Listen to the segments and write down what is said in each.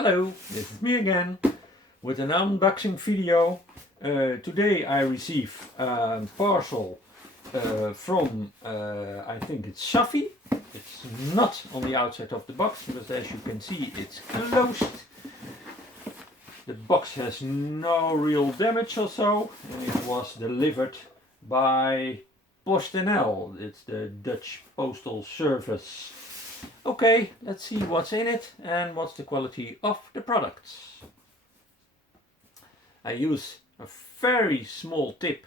Hello, this is me again with an unboxing video. Today I receive a parcel from, I think it's Zavvi. It's not on the outside of the box, but as you can see it's closed. The box has no real damage or so, and it was delivered by PostNL. It's the Dutch Postal Service. Okay, let's see what's in it and what's the quality of the products. I use a very small tip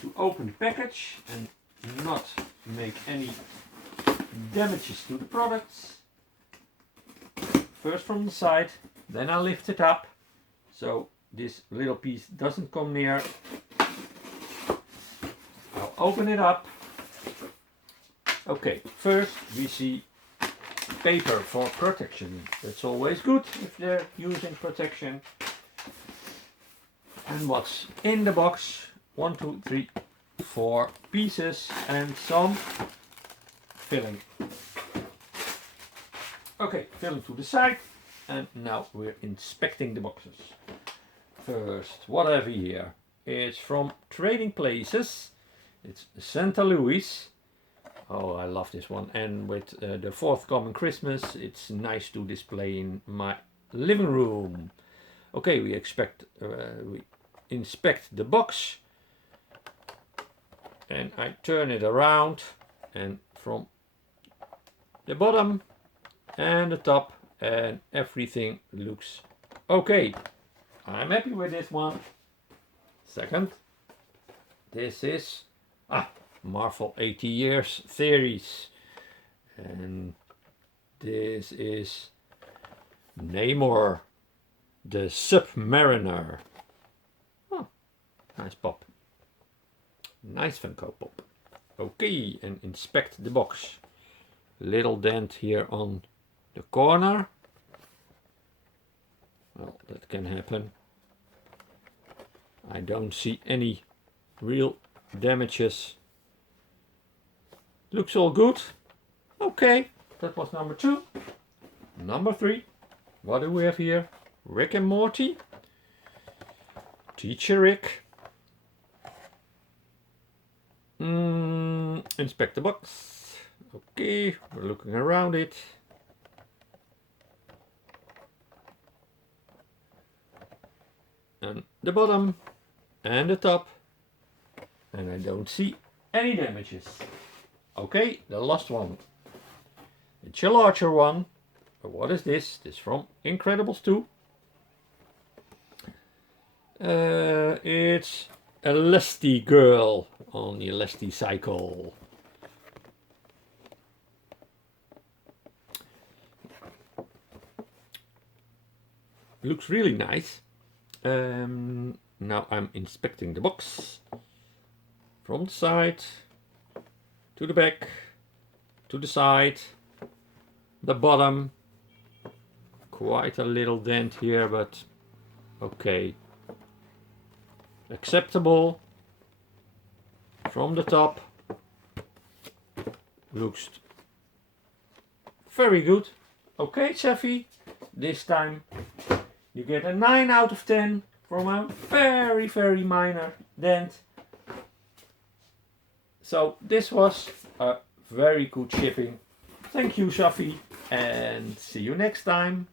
to open the package and not make any damages to the products. First from the side, then I lift it up so this little piece doesn't come near. I'll open it up. Okay, first we see paper for protection. That's always good if they're using protection. And what's in the box? 1, 2, 3, 4 pieces and some filling. Okay, filling to the side, and now we're inspecting the boxes. First, what have we here? It's from Trading Places. It's Santa Louis. Oh, I love this one, and with the forthcoming Christmas it's nice to display in my living room. Okay, we inspect the box, and I turn it around, and from the bottom and the top and everything looks okay. I'm happy with this one. Second, this is Marvel 80 Years Theories, and this is Namor the Submariner. Oh, nice pop. Nice Funko pop. Okay, and inspect the box. Little dent here on the corner. Well, that can happen. I don't see any real damages. Looks all good. Okay, that was number 2. Number 3. What do we have here? Rick and Morty. Teacher Rick. Inspect the box. Okay, we're looking around it. And the bottom and the top. And I don't see any damages. Okay, the last one. It's a larger one. But what is this? This is from Incredibles 2. It's Elastigirl on the Elasticycle. Looks really nice. Now I'm inspecting the box. From the side, to the back, to the side, the bottom. Quite a little dent here, but okay. Acceptable. From the top, looks very good. Okay, Zavvi, this time you get a 9 out of 10 from a very, very minor dent. So this was a very good shipping. Thank you, Zavvi, and see you next time.